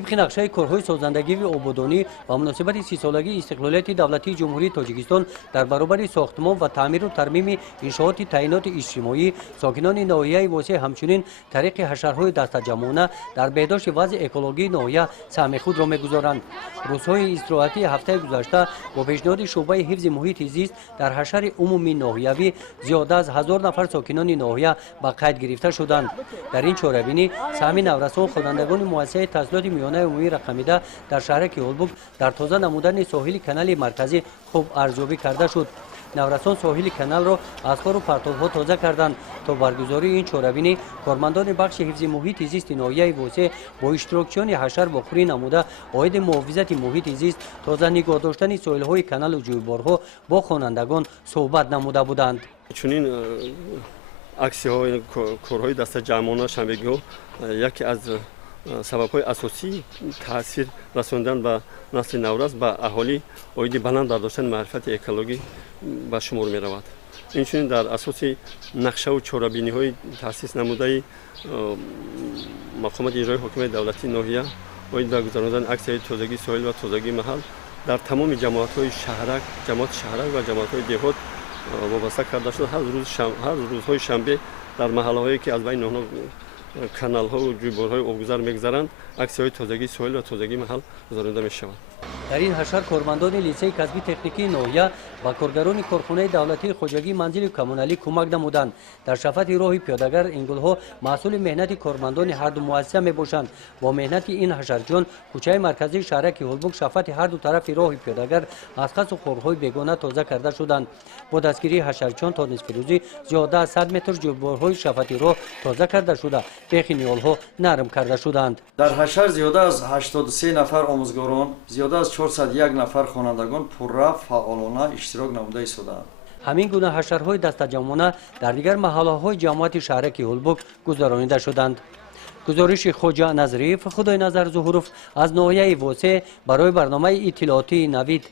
طبق نقشه کارهای سازندگی و آبادانی و مناسبت 30 سالگی استقلالیت دولتی جمهوری تاجیکستان در برابر ساختمان و تعمیر و ترمیم انشاءات تعینات اجتماعی ساکنان ناحیه واسه همچنین طریق حشرهای دستجمعانه در بهداشت وضع اکولوژی ناحیه سهم خود را می‌گذارند. روزهای استراحتی هفته گذشته با پیشنهاد شعبه حفظ محیط زیست در حشر عمومی ناحیوی زیاد از 1000 نفر ساکنان ناحیه به قید گرفته شدند. در این چاره‌بینی سهم نورسان خوانندگان مؤسسه تحصیلات میانه عمومی رقم 10 در شهر کیولبوگ در تازه نمودن ساحل کانال مرکزی خوب ارزیابی کرده شد. نورسان ساحل کانال را از کار و پرتاب‌ها تازه کردند. تا برگزاری این چاره‌بینی کارمندان بخش حفظ محیط زیست ناحیه واسه با اشتراکچیان حشر بخوری نموده عاید محافظت محیط زیست تازه نگاه داشتن ساحل‌های کانال و جویبارها با خوانندگان صحبت نموده بودند. چنین اکسی‌های کارهای دستجمعانه شنبگی یکی از سبب‌های اساسی تاثیر رساندن به نسل نورس به اهالی عاید بلند برداشتن معرفت اکولوژی به شمار می‌رود. اینچنین در اساس نقشه و چاره‌بینی‌های تأسیس نموده مقامات اجرایی حکومت دولتی ناحیه عاید به گذراندن اکسی‌های تازگی ساحل و تازگی محل در تمام جماعت‌های شهرک، جماعت شهرک و جماعت‌های دهات وابسته کرده شده. هر روزهای شنبه در محله‌هایی که از بین آنها کانال‌ها و جویبارهای آبگذر می‌گذرند اکسی‌های تازگی ساحل و تازگی محل گذرانده می‌شود. در این حشر کارمندان لیسه کسبی تکنیکی ناحیه و کارگران کارخانه دولتی خواجگی منزل کمونالی کمک نمودند. در شفت راه پیادهگر این گل‌ها محصول مهنت کارمندان هر دو مؤسسه میباشند. با مهنت این حشرجان کوچه مرکزی شهر کیولبوگ شفت هر دو طرف راه پیادهگر از خس و خارهای بیگانه تازه کرده شدند. با دستگیری حشرجان تا نصف روزی زیاده از 100 متر جویبارهای شفت راه تازه کرده شده بخینیالها نرم کرده شدند. در حشر زیاده از 83 نفر آموزگاران، زیاده از 401 نفر خوانندگان پررا فعالانه اشتراک نموده شدند. همین گونه حشرهای دستجمعانه در دیگر محله‌های جماعت شهر کیولبوگ گذرانیده شدند. گزارش خوجا نظریف خدای نظر ظهوروف از ناحیه واسه برای برنامه اطلاعاتی نوید.